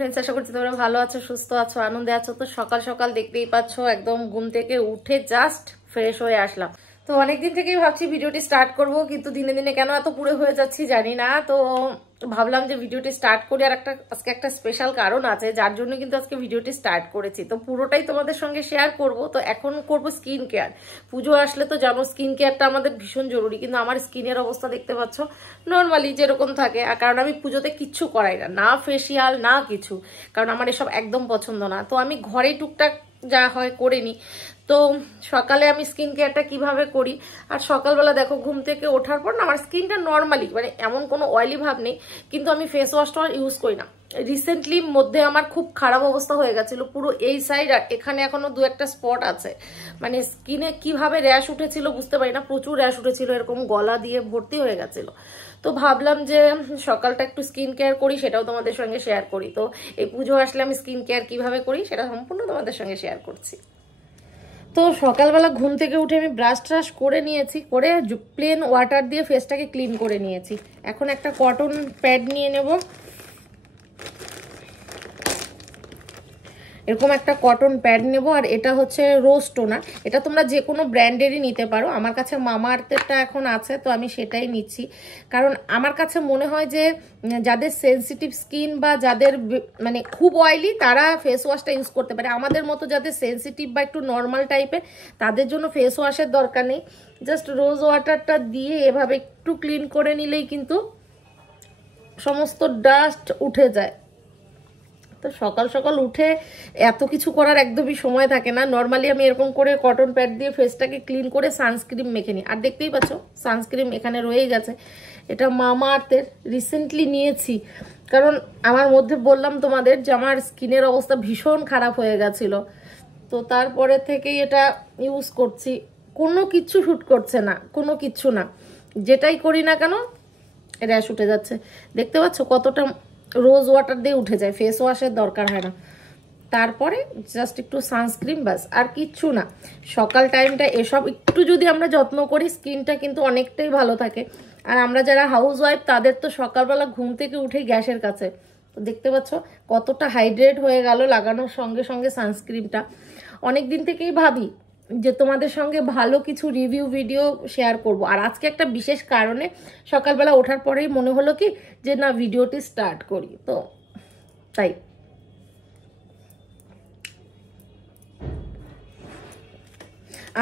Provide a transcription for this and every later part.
Friends, আশা করছি তোমরা ভালো আছো, সুস্থ আছো, আনন্দে আছো। তো সকাল সকাল দেখতেই পাচ্ছ একদম ঘুম থেকে উঠে জাস্ট ফ্রেশ হয়ে আসলাম। তো অনেকদিন থেকেই ভাবছি ভিডিওটি স্টার্ট করব, কিন্তু দিনে দিনে কেন এত পুরো হয়ে যাচ্ছি জানি না। তো ভাবলাম যে ভিডিওটি স্টার্ট করি, আর আজকে একটা স্পেশাল কারণ আছে যার জন্য কিন্তু আজকে ভিডিওটি স্টার্ট করেছি। তো পুরোটাই তোমাদের সঙ্গে শেয়ার করব। তো এখন করব স্কিন কেয়ার। পুজো আসলে তো জানো স্কিন কেয়ারটা আমাদের ভীষণ জরুরি, কিন্তু আমার স্কিনের অবস্থা দেখতে পাচ্ছ নর্মালি যেরকম থাকে। আর কারণ আমি পুজোতে কিচ্ছু করাই না, না ফেসিয়াল না কিছু, কারণ আমার এসব একদম পছন্দ না। তো আমি ঘরেই টুকটাক যা হয় করে নিই। তো সকালে আমি স্কিন কেয়ারটা কিভাবে করি, আর সকালবেলা দেখো ঘুম থেকে ওঠার পর না আমার স্কিনটা নর্মালি, মানে এমন কোনো অয়েলি ভাব নেই, কিন্তু আমি ফেস ওয়াশটা ইউজ করি না। রিসেন্টলি মধ্যে আমার খুব খারাপ অবস্থা হয়ে গেছিল, পুরো এই সাইড আর এখানে এখনো দু একটা স্পট আছে। মানে স্কিনে কিভাবে র্যাশ উঠেছিল বুঝতে পারি না, প্রচুর র্যাশ উঠেছিল, এরকম গলা দিয়ে ভর্তি হয়ে গেছিল। তো ভাবলাম যে সকালটা একটু স্কিন কেয়ার করি, সেটাও তোমাদের সঙ্গে শেয়ার করি। তো এই পুজো আসলে আমি স্কিন কেয়ার কিভাবে করি সেটা সম্পূর্ণ তোমাদের সঙ্গে শেয়ার করছি। তো সকালবেলা ঘুম থেকে উঠে আমি ব্রাশ ট্রাশ করে নিয়েছি, করে প্লেন ওয়াটার দিয়ে ফেসটাকে ক্লিন করে নিয়েছি। এখন একটা কটন প্যাড নিয়ে নেব, এরকম একটা কটন প্যাড নেব। আর এটা হচ্ছে রোজ টোনার, এটা তোমরা যে কোনো ব্র্যান্ডেরই নিতে পারো। আমার কাছে মামা আর্থেরটা এখন আছে, তো আমি সেটাই নিচ্ছি। কারণ আমার কাছে মনে হয় যে যাদের সেনসিটিভ স্কিন বা যাদের মানে খুব অয়েলি তারা ফেস ওয়াশটা ইউজ করতে পারে। আমাদের মতো যাদের সেনসিটিভ বা একটু নর্মাল টাইপের, তাদের জন্য ফেস ওয়াশের দরকার নেই। জাস্ট রোজ ওয়াটারটা দিয়ে এভাবে একটু ক্লিন করে নিলেই কিন্তু সমস্ত ডাস্ট উঠে যায়। তো সকাল সকাল উঠে এত কিছু করার একদমই সময় থাকে না। নর্মালি আমি এরকম করে কটন প্যাড দিয়ে ফেসটাকে ক্লিন করে সানস্ক্রিন মেখে নিই। আর দেখতেই পাচ্ছ সানস্ক্রিন এখানে রয়েই গেছে, এটা মামা আর্থের রিসেন্টলি নিয়েছি। কারণ আমার মধ্যে বললাম তোমাদের যে আমার স্কিনের অবস্থা ভীষণ খারাপ হয়ে গেছিল, তো তারপরে থেকেই এটা ইউজ করছি। কোনো কিচ্ছু শ্যুট করছে না, কোনো কিচ্ছু না, যেটাই করি না কেন র্যাশ উঠে যাচ্ছে। দেখতে পাচ্ছ কতটা রোজ ওয়াটার দিয়ে উঠে যায়, ফেস ওয়াশের দরকার হয় না। তারপরে জাস্ট একটু সানস্ক্রিন, বাস, আর কিচ্ছু না। সকাল টাইমটা এসব একটু যদি আমরা যত্ন করি স্কিনটা কিন্তু অনেকটাই ভালো থাকে। আর আমরা যারা হাউস ওয়াইফ তাদের তো সকালবেলা ঘুম থেকে উঠেই গ্যাসের কাছে। তো দেখতে পাচ্ছ কতটা হাইড্রেট হয়ে গেল লাগানোর সঙ্গে সঙ্গে সানস্ক্রিনটা। অনেক দিন থেকেই ভাবি যে তোমাদের সঙ্গে ভালো কিছু রিভিউ ভিডিও শেয়ার করব। আর আজকে একটা বিশেষ কারণে সকালবেলা ওঠার পরেই মনে হলো কি যে না ভিডিওটি স্টার্ট করি, তো তাই।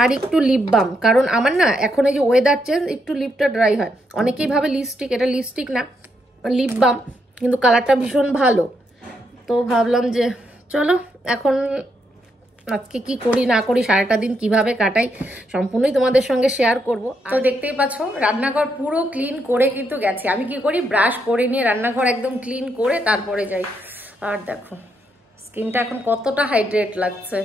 আর একটু লিপ বাম, কারণ আমার না এখন এই যে ওয়েদার চেঞ্জ, একটু লিপটা ড্রাই হয়। অনেকেই ভাবে লিপস্টিক, এটা লিপস্টিক না, লিপ বাম, কিন্তু কালারটা ভীষণ ভালো। তো ভাবলাম যে চলো এখন আজকে কি করি না করি, সারাটা দিন কিভাবে কাটাই সম্পূর্ণই তোমাদের সঙ্গে শেয়ার করব। তো দেখতেই পাচ্ছ রান্নাঘর পুরো ক্লিন করে কিন্তু গেছি। আমি কি করি, ব্রাশ করে নিয়ে রান্নাঘর একদম ক্লিন করে তারপরে যাই। আর দেখো স্কিনটা এখন কতটা হাইড্রেট লাগছে।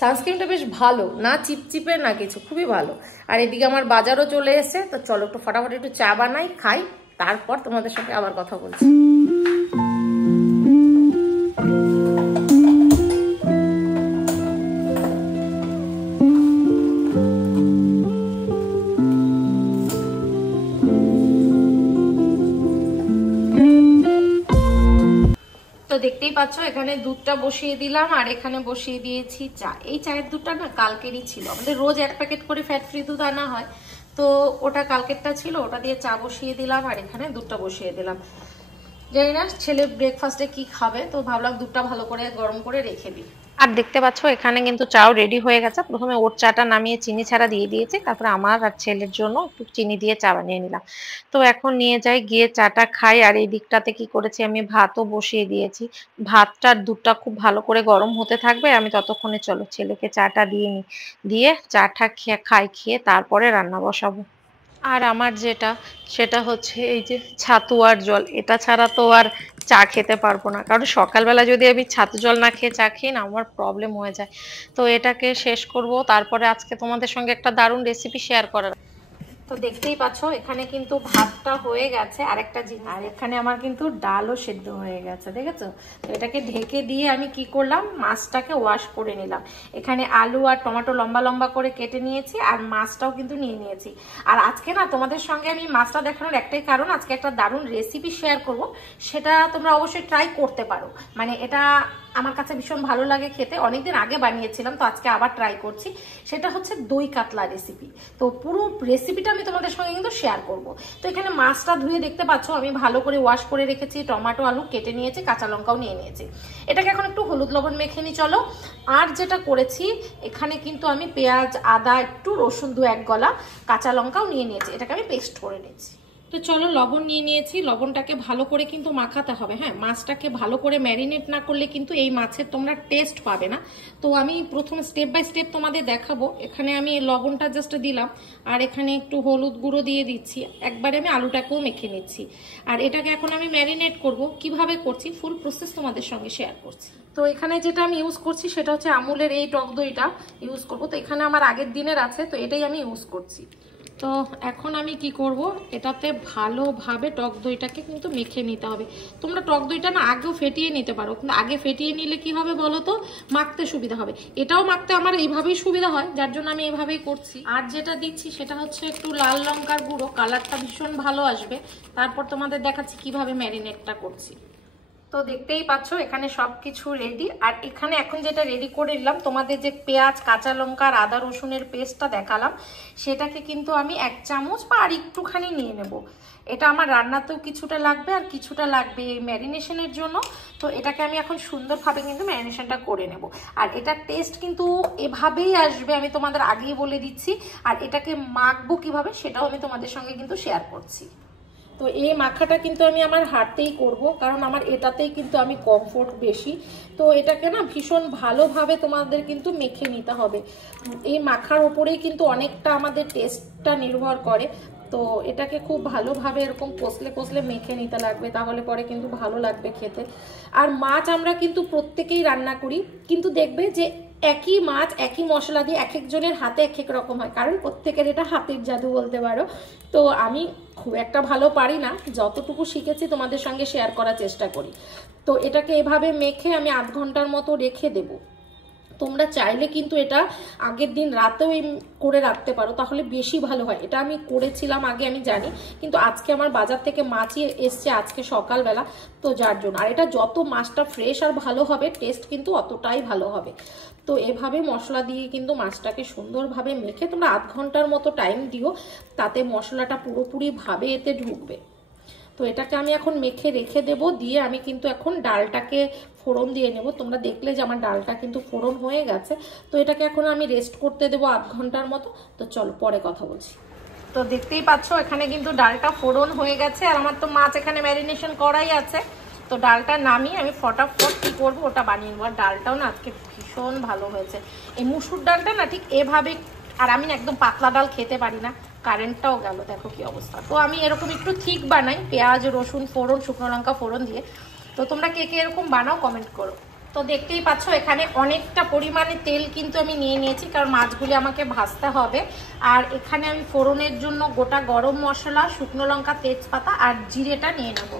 সানস্ক্রিনটা বেশ ভালো, না চিপচিপে না কিছু, খুবই ভালো। আর এদিকে আমার বাজারও চলে এসে, তো চলো একটু ফটাফট একটু চা বানাই, খাই, তারপর তোমাদের সঙ্গে আবার কথা বলছি। তো দেখতেই পাচ্ছ এখানে দুধটা বসিয়ে দিলাম, আর এখানে বসিয়ে দিয়েছি চা। এই চায়ের দুধটা না কালকেরই ছিল, আমাদের রোজ এক প্যাকেট করে ফ্যাট ফ্রি দুধ আনা হয়, তো ওটা কালকেরটা ছিল, ওটা দিয়ে চা বসিয়ে দিলাম। আর এখানে দুধটা বসিয়ে দিলাম। জানি না ছেলে ব্রেকফাস্টে কি খাবে, তো ভাবলাম দুধটা ভালো করে গরম করে রেখে দিই। আর দেখতে পাচ্ছ এখানে কিন্তু চাও রেডি হয়ে গেছে। প্রথমে ওর চাটা নামিয়ে চিনি ছাড়া দিয়ে দিয়েছি, তারপরে আমার আর ছেলের জন্য একটু চিনি দিয়ে চা বানিয়ে নিলাম। তো এখন নিয়ে যাই, গিয়ে চাটা খাই। আর এই দিকটাতে কি করেছি, আমি ভাতও বসিয়ে দিয়েছি। ভাতটার দুধটা খুব ভালো করে গরম হতে থাকবে, আমি ততক্ষণে চলো ছেলেকে চাটা দিয়ে নিই, দিয়ে চাটা খেয়ে তারপরে রান্না বসাবো। আর আমার যেটা সেটা হচ্ছে এই যে ছাতু আর জল, এটা ছাড়া তো আর চা খেতে পারবো না। কারণ সকালবেলা যদি আমি ছাতু জল না খেয়ে চা খেয়ে না, আমার প্রবলেম হয়ে যায়। তো এটাকে শেষ করব, তারপরে আজকে তোমাদের সঙ্গে একটা দারুণ রেসিপি শেয়ার করার। তো দেখতেই পাচ্ছ এখানে কিন্তু ভাতটা হয়ে গেছে, আরেকটা জিনিস, আর এখানে আমার কিন্তু ডালও সেদ্ধ হয়ে গেছে, দেখেছো? তো এটাকে ঢেকে দিয়ে আমি কি করলাম, মাছটাকে ওয়াশ করে নিলাম। এখানে আলু আর টমেটো লম্বা লম্বা করে কেটে নিয়েছি, আর মাছটাও কিন্তু নিয়ে নিয়েছি। আর আজকে না তোমাদের সঙ্গে আমি মাছটা দেখানোর একটাই কারণ, আজকে একটা দারুণ রেসিপি শেয়ার করব, সেটা তোমরা অবশ্যই ট্রাই করতে পারো। মানে এটা আমার কাছে ভীষণ ভালো লাগে খেতে, অনেকদিন আগে বানিয়েছিলাম, তো আজকে আবার ট্রাই করছি। সেটা হচ্ছে দই কাতলা রেসিপি। তো পুরো রেসিপিটা আমি তোমাদের সঙ্গে কিন্তু শেয়ার করব। তো এখানে মাছটা ধুয়ে দেখতে পাচ্ছ আমি ভালো করে ওয়াশ করে রেখেছি, টমেটো আলু কেটে নিয়েছি, কাঁচা লঙ্কাও নিয়ে নিয়েছি। এটাকে এখন একটু হলুদ লবণ মেখে নিই চলো। আর যেটা করেছি এখানে কিন্তু আমি পেঁয়াজ, আদা, একটু রসুন, 2-1 গলা কাঁচা লঙ্কাও নিয়ে নিয়েছি, এটাকে আমি পেস্ট করে নিয়েছি। তো চলো লবণ নিয়ে নিয়েছি, লবণটাকে ভালো করে কিন্তু মাখাতে হবে। হ্যাঁ, মাছটাকে ভালো করে ম্যারিনেট না করলে কিন্তু এই মাছের তোমরা টেস্ট পাবে না। তো আমি প্রথমে স্টেপ বাই স্টেপ তোমাদের দেখাবো। এখানে আমি লবণটা জাস্ট দিলাম, আর এখানে একটু হলুদ গুঁড়ো দিয়ে দিচ্ছি, একবারে আমি আলুটাকেও মেখে নিচ্ছি। আর এটাকে এখন আমি ম্যারিনেট করব, কিভাবে করছি ফুল প্রসেস তোমাদের সঙ্গে শেয়ার করছি। তো এখানে যেটা আমি ইউজ করছি সেটা হচ্ছে আমুলের এই টক দইটা ইউজ করব। তো এখানে আমার আগের দিনের আছে, তো এটাই আমি ইউজ করছি। তো এখন আমি কি করব, এটাতে ভালোভাবে টক দইটাকে কিন্তু মেখে নিতে হবে। তোমরা টক দইটা না আগেও ফেটিয়ে নিতে পারো, কিন্তু আগে ফেটিয়ে নিলে কি হবে বলো তো, মাখতে সুবিধা হবে। এটাও মাখতে আমার এইভাবেই সুবিধা হয়, যার জন্য আমি এইভাবেই করছি। আর যেটা দিচ্ছি সেটা হচ্ছে একটু লাল লঙ্কার গুঁড়ো, কালারটা ভীষণ ভালো আসবে। তারপর তোমাদের দেখাচ্ছি কিভাবে ম্যারিনেটটা করছি। তো দেখতেই পাচ্ছ এখানে সবকিছু রেডি। আর এখানে এখন যেটা রেডি করে নিলাম, তোমাদের যে পেঁয়াজ, কাঁচা লঙ্কা আর আদা রসুনের পেস্টটা দেখালাম, সেটাকে কিন্তু আমি 1 চামচ বা আর একটুখানি নিয়ে নেব। এটা আমার রান্নাতেও কিছুটা লাগবে, আর কিছুটা লাগবে এই ম্যারিনেশনের জন্য। তো এটাকে আমি এখন সুন্দরভাবে কিন্তু ম্যারিনেশনটা করে নেব। আর এটার টেস্ট কিন্তু এভাবেই আসবে, আমি তোমাদের আগেই বলে দিচ্ছি। আর এটাকে মাখবো কিভাবে সেটাও আমি তোমাদের সঙ্গে কিন্তু শেয়ার করছি। তো এই মাখাটা কিন্তু আমি আমার হাতেই করব, কারণ আমার এটাতেই কিন্তু আমি কমফোর্ট বেশি। তো এটাকে না ভীষণ ভালোভাবে তোমাদের কিন্তু মেখে নিতে হবে। এই মাখার ওপরেই কিন্তু অনেকটা আমাদের টেস্টটা নির্ভর করে। তো এটাকে খুব ভালোভাবে এরকম কষলে কষলে মেখে নিতে লাগবে, তাহলে পরে কিন্তু ভালো লাগবে খেতে। আর মাছ আমরা কিন্তু প্রত্যেকেই রান্না করি, কিন্তু দেখবে যে একই মাছ একই মশলা দিয়ে এক একজনের হাতে এক এক রকম হয়, কারণ প্রত্যেকের এটা হাতের জাদু বলতে পারো। তো আমি খুব একটা ভালো পারি না, যতটুকু শিখেছি তোমাদের সঙ্গে শেয়ার করার চেষ্টা করি। তো এটাকে এভাবে মেখে আমি 1/2 ঘন্টার মতো রেখে দেবো। তোমরা চাইলে কিন্তু এটা আগের দিন রাতেও করে রাখতে পারো, তাহলে বেশি ভালো হয়। এটা আমি করেছিলাম আগে, আমি জানি, কিন্তু আজকে আমার বাজার থেকে মাছই এসছে আজকে সকালবেলা, তো যার জন্য। আর এটা যত মাছটা ফ্রেশ আর ভালো হবে, টেস্ট কিন্তু অতটাই ভালো হবে। তো এভাবে মশলা দিয়ে কিন্তু মাছটাকে সুন্দরভাবে মেখে তোমরা 1/2 ঘন্টার মতো টাইম দিও, তাতে মশলাটা পুরোপুরিভাবে এতে ঢুকবে। তো এটাকে আমি এখন মেখে রেখে দেব, দিয়ে আমি কিন্তু এখন ডালটাকে ফোড়ন দিয়ে নেব। তোমরা দেখলে যে আমার ডালটা কিন্তু ফোড়ন হয়ে গেছে। তো এটাকে এখন আমি রেস্ট করতে দেবো 1/2 ঘন্টার মতো। তো চলো পরে কথা বলছি। তো দেখতেই পাচ্ছ এখানে কিন্তু ডালটা ফোড়ন হয়ে গেছে, আর আমার তো মাছ এখানে ম্যারিনেশন করাই আছে। তো ডালটা নামিয়ে আমি ফটাফট কি করবো ওটা বানিয়ে নেবো। আর ডালটাও না আজকে ভীষণ ভালো হয়েছে। এই মুসুর ডালটা না ঠিক এভাবে, আর আমি না একদম পাতলা ডাল খেতে পারি না, কারেন্টটাও গেল, দেখো কি অবস্থা। তো আমি এরকম একটু ঠিক বানাই, পেঁয়াজ, রসুন ফোড়ন, শুকনো লঙ্কা ফোড়ন দিয়ে। তো তোমরা কে কে এরকম বানাও কমেন্ট করো। তো দেখতেই পাচ্ছ এখানে অনেকটা পরিমাণে তেল কিন্তু আমি নিয়ে নিয়েছি, কারণ মাছগুলি আমাকে ভাজতে হবে। আর এখানে আমি ফোড়নের জন্য গোটা গরম মশলা, শুকনো লঙ্কা, তেজপাতা আর জিরেটা নিয়ে নেব।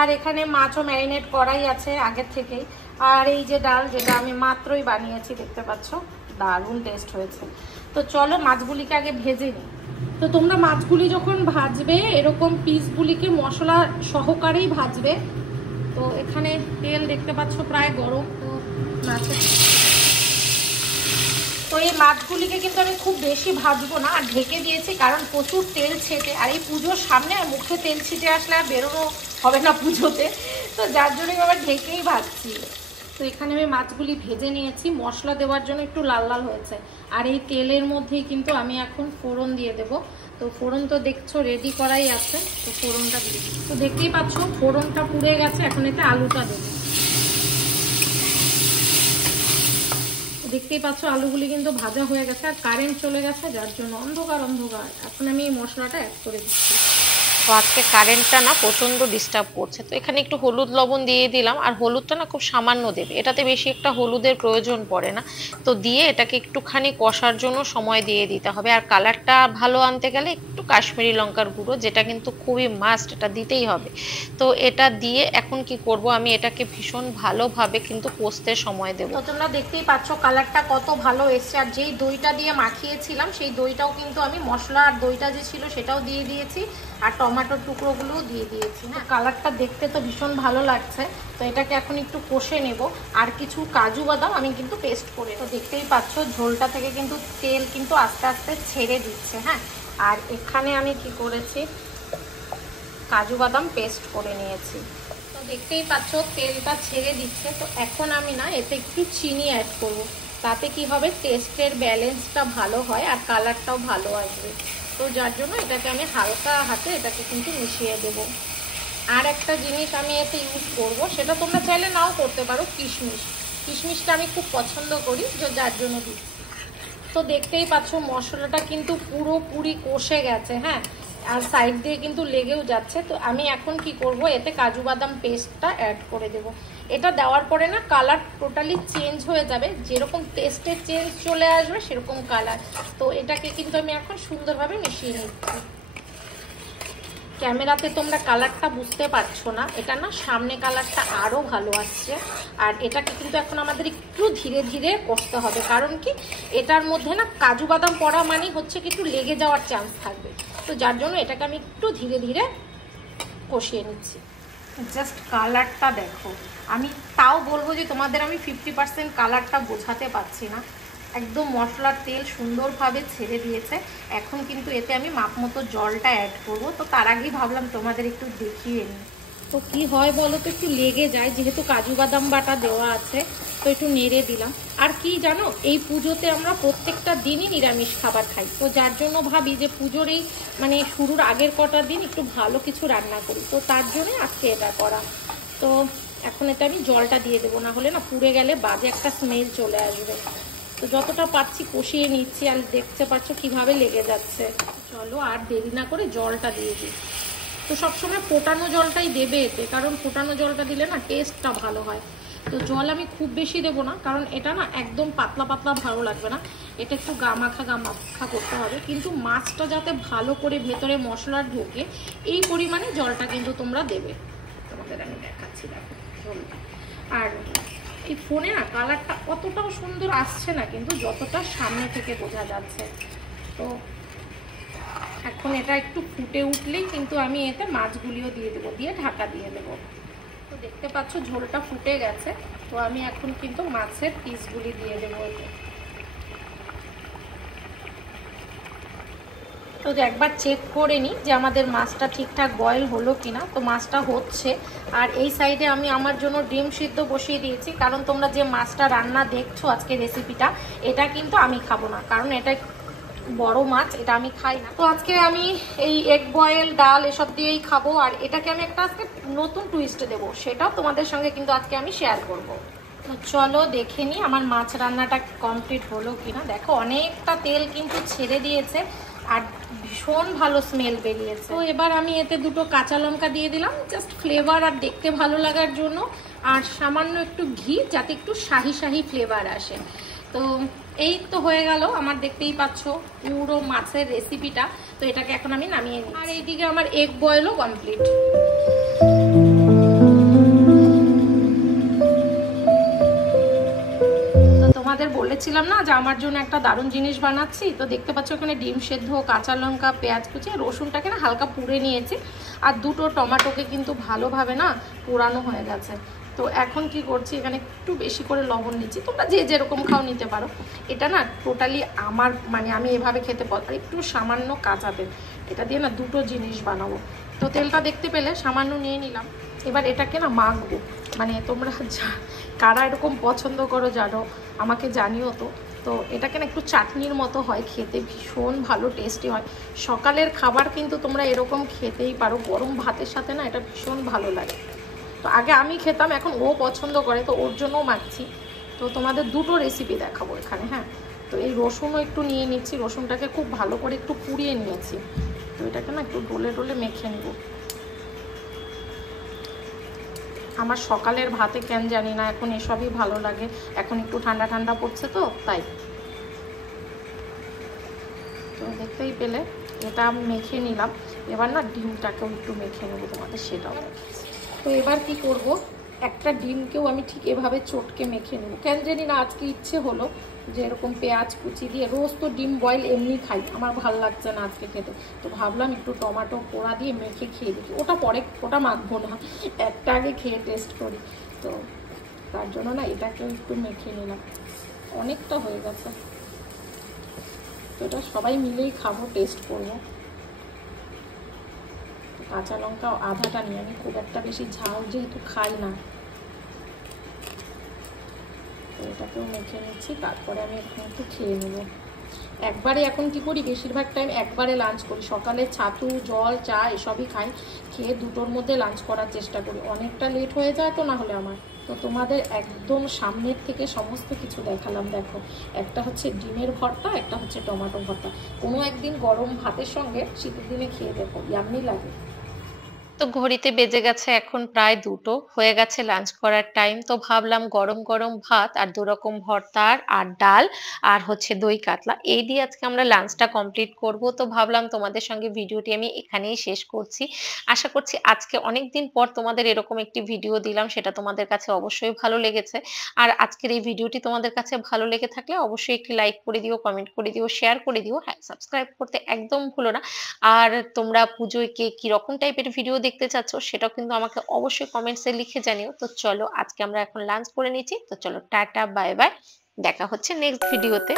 আর এখানে মাছও ম্যারিনেট করাই আছে আগের থেকেই। আর এই যে ডাল, যেটা আমি মাত্রই বানিয়েছি, দেখতে পাচ্ছ দারুণ টেস্ট হয়েছে। তো চলো মাছগুলিকে আগে ভেজে নিই। তো তোমরা মাছগুলি যখন ভাজবে এরকম পিসগুলিকে মশলা সহকারেই ভাজবে। তো এখানে তেল দেখতে পাচ্ছ প্রায় গরম। তো মাছের তো এই মাছগুলিকে কিন্তু আমি খুব বেশি ভাজবো না, আর ঢেকে দিয়েছি, কারণ প্রচুর তেল ছেটে। আর এই পুজোর সামনে আর মুখে তেল ছিটে আসলে আর বেরোনো হবে না পুজোতে, তো যার জন্যই আবার ঢেকেই ভাজছি। তো এখানে আমি মাছগুলি ভেজে নিয়েছি, মশলা দেওয়ার জন্য একটু লাল লাল হয়েছে। আর এই তেলের মধ্যেই কিন্তু আমি এখন ফোড়ন দিয়ে দেবো। তো ফোড়ন তো দেখছো রেডি করাই আছে, তো ফোড়নটা দিয়ে দিই। তো দেখতেই পাচ্ছ ফোড়নটা পুড়ে গেছে, এখন এতে আলুটা দেবো। দেখতেই পাচ্ছ আলুগুলি কিন্তু ভাজা হয়ে গেছে, আর কারেন্ট চলে গেছে, যার জন্য অন্ধকার অন্ধকার। এখন আমি এই মশলাটা অ্যাড করে দিচ্ছি। তো আজকে কারেন্টটা না প্রচন্ড ডিস্টার্ব করছে। তো এখানে একটু হলুদ লবণ দিয়ে দিলাম, আর হলুদটা না খুব সামান্য দেবে, এটাতে বেশি একটা হলুদের প্রয়োজন পড়ে না। তো দিয়ে এটাকে একটুখানি কষার জন্য সময় দিয়ে দিতে হবে। আর কালারটা ভালো আনতে গেলে একটু কাশ্মীরি লঙ্কার গুঁড়ো, যেটা কিন্তু খুবই মাস্ট, এটা দিতেই হবে। তো এটা দিয়ে এখন কি করব, আমি এটাকে ভীষণ ভালোভাবে কিন্তু কষতে সময় দেবো। তো তোমরা দেখতেই পাচ্ছ কালারটা কত ভালো এসছে। আর যেই দইটা দিয়ে মাখিয়েছিলাম সেই দইটাও কিন্তু আমি মশলা আর দইটা যে ছিল সেটাও দিয়ে দিয়েছি, আর টমেটোর টুকরোগুলোও দিয়ে দিয়েছি। হ্যাঁ, কালারটা দেখতে তো ভীষণ ভালো লাগছে। তো এটাকে এখন একটু কষে নেব। আর কিছু কাজু বাদাম আমি কিন্তু পেস্ট করে, তো দেখতেই পাচ্ছ ঝোলটা থেকে কিন্তু তেল কিন্তু আস্তে আস্তে ছেড়ে দিচ্ছে। হ্যাঁ, আর এখানে আমি কি করেছি, কাজু বাদাম পেস্ট করে নিয়েছি। তো দেখতেই পাচ্ছ তেলটা ছেড়ে দিচ্ছে। তো এখন আমি না এতে একটু চিনি অ্যাড করব, তাতে কি হবে টেস্টের ব্যালেন্সটা ভালো হয় আর কালারটাও ভালো আসবে। তো যার জন্য এটাকে আমি হালকা হাতে এটাকে কিন্তু মিশিয়ে দেব। আর একটা জিনিস আমি এতে ইউজ করব, সেটা তোমরা চাইলে নাও করতে পারো, কিশমিশ। কিশমিশটা আমি খুব পছন্দ করি, যার জন্য দিচ্ছি। তো দেখতেই পাচ্ছ মশলাটা কিন্তু পুরোপুরি কষে গেছে। হ্যাঁ, আর সাইড দিয়ে কিন্তু লেগেও যাচ্ছে। তো আমি এখন কি করব, এতে কাজু বাদাম পেস্টটা অ্যাড করে দেব। এটা দেওয়ার পরে না কালার টোটালি চেঞ্জ হয়ে যাবে, যেরকম টেস্টের চেঞ্জ চলে আসবে সেরকম কালার। তো এটাকে কিন্তু আমি এখন সুন্দরভাবে মিশিয়ে নিচ্ছি। ক্যামেরাতে তোমরা কালারটা বুঝতে পারছো না, এটা না সামনে কালারটা আরও ভালো আসছে। আর এটাকে কিন্তু এখন আমাদের একটু ধীরে ধীরে কষতে হবে, কারণ কি এটার মধ্যে না কাজু বাদাম পড়া মানে হচ্ছে কি একটু লেগে যাওয়ার চান্স থাকবে। তো যার জন্য এটাকে আমি একটু ধীরে ধীরে কষিয়ে নিচ্ছি। জাস্ট কালারটা দেখো, আমি তাও বলবো যে তোমাদের আমি 50% কালারটা বোঝাতে পারছি না। একদম মশলার তেল সুন্দরভাবে ছেড়ে দিয়েছে। এখন কিন্তু এতে আমি মাপ মতো জলটা অ্যাড করব। তো তার আগেই ভাবলাম তোমাদের একটু দেখিয়ে নিই। তো কি হয় বলো তো, একটু লেগে যায়, যেহেতু কাজু বাদাম বাটা দেওয়া আছে। তো একটু নেড়ে দিলাম। আর কি জানো, এই পুজোতে আমরা প্রত্যেকটা দিনই নিরামিষ খাবার খাই। তো যার জন্য ভাবি যে পুজোর এই মানে শুরুর আগের কটা দিন একটু ভালো কিছু রান্না করি। তো তার জন্যই আজকে এটা করা। তো এখন এটা আমি জলটা দিয়ে দেবো, না হলে না পুড়ে গেলে বাজে একটা স্মেল চলে আসবে। তো যতটা পাচ্ছি কষিয়ে নিচ্ছি। আর দেখতে পাচ্ছ কিভাবে লেগে যাচ্ছে। চলো আর দেরি না করে জলটা দিয়ে দিই। তো সবসময় ফোটানো জলটাই দেবে এতে, কারণ ফোটানো জলটা দিলে না টেস্টটা ভালো হয়। তো জল আমি খুব বেশি দেবো না, কারণ এটা না একদম পাতলা পাতলা ভালো লাগবে না, এটা একটু গামাখা গামাখা করতে হবে। কিন্তু মাছটা যাতে ভালো করে ভেতরে মশলা ঢোকে এই পরিমাণে জলটা কিন্তু তোমরা দেবে। তোমাদের আমি দেখাচ্ছি, দেখো জলটা। আর এই ফোনে না কালারটা অতটাও সুন্দর আসছে না, কিন্তু যতটা সামনে থেকে বোঝা যাচ্ছে। তো এখন এটা একটু ফুটে উঠলেই কিন্তু আমি এতে মাছগুলিও দিয়ে দেবো, দিয়ে ঢাকা দিয়ে দেবো। তো দেখতে পাচ্ছ ঝোলটা ফুটে গেছে। তো আমি এখন কিন্তু মাছের পিসগুলি দিয়ে দেবো এতে। তো একবার চেক করে নিই যে আমাদের মাছটা ঠিকঠাক বয়েল হলো কিনা। তো মাছটা হচ্ছে। আর এই সাইডে আমি আমার জন্য ডিম সিদ্ধ বসিয়ে দিয়েছি, কারণ তোমরা যে মাছটা রান্না দেখছো আজকে রেসিপিটা, এটা কিন্তু আমি খাবো না, কারণ এটা বড় মাছ, এটা আমি খাই না। তো আজকে আমি এই এগ বয়েল ডাল এসব দিয়েই খাবো। আর এটাকে আমি একটা আজকে নতুন টুইস্ট দেবো, সেটাও তোমাদের সঙ্গে কিন্তু আজকে আমি শেয়ার করব। তো চলো দেখে নিই আমার মাছ রান্নাটা কমপ্লিট হলো কিনা। দেখো অনেকটা তেল কিন্তু ছেড়ে দিয়েছে আর ভীষণ ভালো স্মেল বেরিয়েছে। তো এবার আমি এতে দুটো কাঁচা লঙ্কা দিয়ে দিলাম, জাস্ট ফ্লেভার আর দেখতে ভালো লাগার জন্য। আর সামান্য একটু ঘি, যাতে একটু শাহি শাহি ফ্লেভার আসে। তো এই তো হয়ে গেল আমার, দেখতেই পাচ্ছ পুরো মাছের রেসিপিটা। তো এটাকে এখন আমি নামিয়ে নিই। আর এইদিকে আমার এগ বয়েলও কমপ্লিট। তোমাদের বলেছিলাম না যে আমার জন্য একটা দারুণ জিনিস বানাচ্ছি। তো দেখতে পাচ্ছ এখানে ডিম সেদ্ধ, কাঁচা লঙ্কা, পেঁয়াজ কুচি, রসুনটাকে না হালকা পুড়ে নিয়েছি। আর দুটো টমেটোকে কিন্তু ভালোভাবে না পোড়ানো হয়ে গেছে। তো এখন কি করছি, এখানে একটু বেশি করে লবণ নিচ্ছি, তোমরা যে যেরকম খাও নিতে পারো। এটা না টোটালি আমার মানে আমি এভাবে খেতে পারি। একটু সামান্য কাঁচা তেল, এটা দিয়ে না দুটো জিনিস বানাবো। তো তেলটা দেখতে পেলে সামান্য নিয়ে নিলাম। এবার এটাকে না মাখবো। মানে তোমরা কারা এরকম পছন্দ করো জানো, আমাকে জানিও তো। তো এটাকে না একটু চাটনির মতো হয় খেতে, ভীষণ ভালো টেস্টি হয়। সকালের খাবার কিন্তু তোমরা এরকম খেতেই পারো, গরম ভাতের সাথে না এটা ভীষণ ভালো লাগে। তো আগে আমি খেতাম, এখন ও পছন্দ করে, তো ওর জন্যও মাখছি। তো তোমাদের দুটো রেসিপি দেখাবো এখানে। হ্যাঁ, তো এই রসুনও একটু নিয়ে নিচ্ছি, রসুনটাকে খুব ভালো করে একটু পুড়িয়ে নিয়েছি। তো এটাকে না একটু ডোলে ডোলে মেখে নেব। আমার সকালের ভাতে কেন জানি না এখন এসবই ভালো লাগে, এখন একটু ঠান্ডা ঠান্ডা পড়ছে তো তাই। তো দেখতেই পেলে এটা আমি মেখে নিলাম। এবার না ডিমটাকেও একটু মেখে নেবো, তোমাদের সেটাও দেখাচ্ছি। তো এবার কি করব, একটা ডিমকেও আমি ঠিক এভাবে চটকে মেখে নেবো। কেন জানি না আজকে ইচ্ছে হলো যে এরকম পেঁয়াজ কুচি দিয়ে, রোজ তো ডিম বয়েল এমনি খাই, আমার ভাল লাগছে না আজকে খেতে, তো ভাবলাম একটু টমেটো পোড়া দিয়ে মেখে খেয়ে দেখি। ওটা পরে, ওটা মাখবো না, একটা আগে খেয়ে টেস্ট করি। তো তার জন্য না এটাকেও একটু মেখে নিলাম। অনেকটা হয়ে গেছে, তো এটা সবাই মিলেই খাবো, টেস্ট করবো। কাঁচা লঙ্কা আধাটা নিয়ে, আমি খুব একটা বেশি ঝাল যেহেতু খাই না, তো এটাকেও মেখে নিচ্ছি। তারপরে আমি এখন একটু খেয়ে নেব একবারে। এখন কি করি, বেশিরভাগ টাইম একবারে লাঞ্চ করি, সকালে ছাতু জল চা এসবই খাই, খেয়ে 2টোর মধ্যে লাঞ্চ করার চেষ্টা করি। অনেকটা লেট হয়ে যায় তো না হলে আমার। তো তোমাদের একদম সামনের থেকে সমস্ত কিছু দেখালাম। দেখো, একটা হচ্ছে ডিমের ভর্তা, একটা হচ্ছে টমেটো ভর্তা। কোনো একদিন গরম ভাতের সঙ্গে শীতের দিনে খেয়ে দেখো, ইয়াম্মি লাগে। তো ঘড়িতে বেজে গেছে এখন প্রায় 2টো, হয়ে গেছে লাঞ্চ করার টাইম। তো ভাবলাম গরম গরম ভাত আর 2 রকম ভর্তা আর ডাল আর হচ্ছে দই কাতলা, এই দিয়ে আজকে আমরা লাঞ্চটা কমপ্লিট করব। তো ভাবলাম তোমাদের সঙ্গে ভিডিওটি আমি এখানেই শেষ করছি। আশা করছি আজকে অনেক দিন পর তোমাদের এরকম একটি ভিডিও দিলাম, সেটা তোমাদের কাছে অবশ্যই ভালো লেগেছে। আর আজকের এই ভিডিওটি তোমাদের কাছে ভালো লেগে থাকলে অবশ্যই একটি লাইক করে দিও, কমেন্ট করে দিও, শেয়ার করে দিও। হ্যাঁ, সাবস্ক্রাইব করতে একদম ভুলো না। আর তোমরা পুজোয় কে কিরকম টাইপের ভিডিও দেখতে চাচ্ছ সেটাও কিন্তু আমাকে অবশ্যই কমেন্টসে লিখে জানিও। তো চলো আজকে আমরা এখন লাঞ্চ করে নিচ্ছি। তো চলো টাটা বাই বাই, দেখা হচ্ছে নেক্সট ভিডিওতে।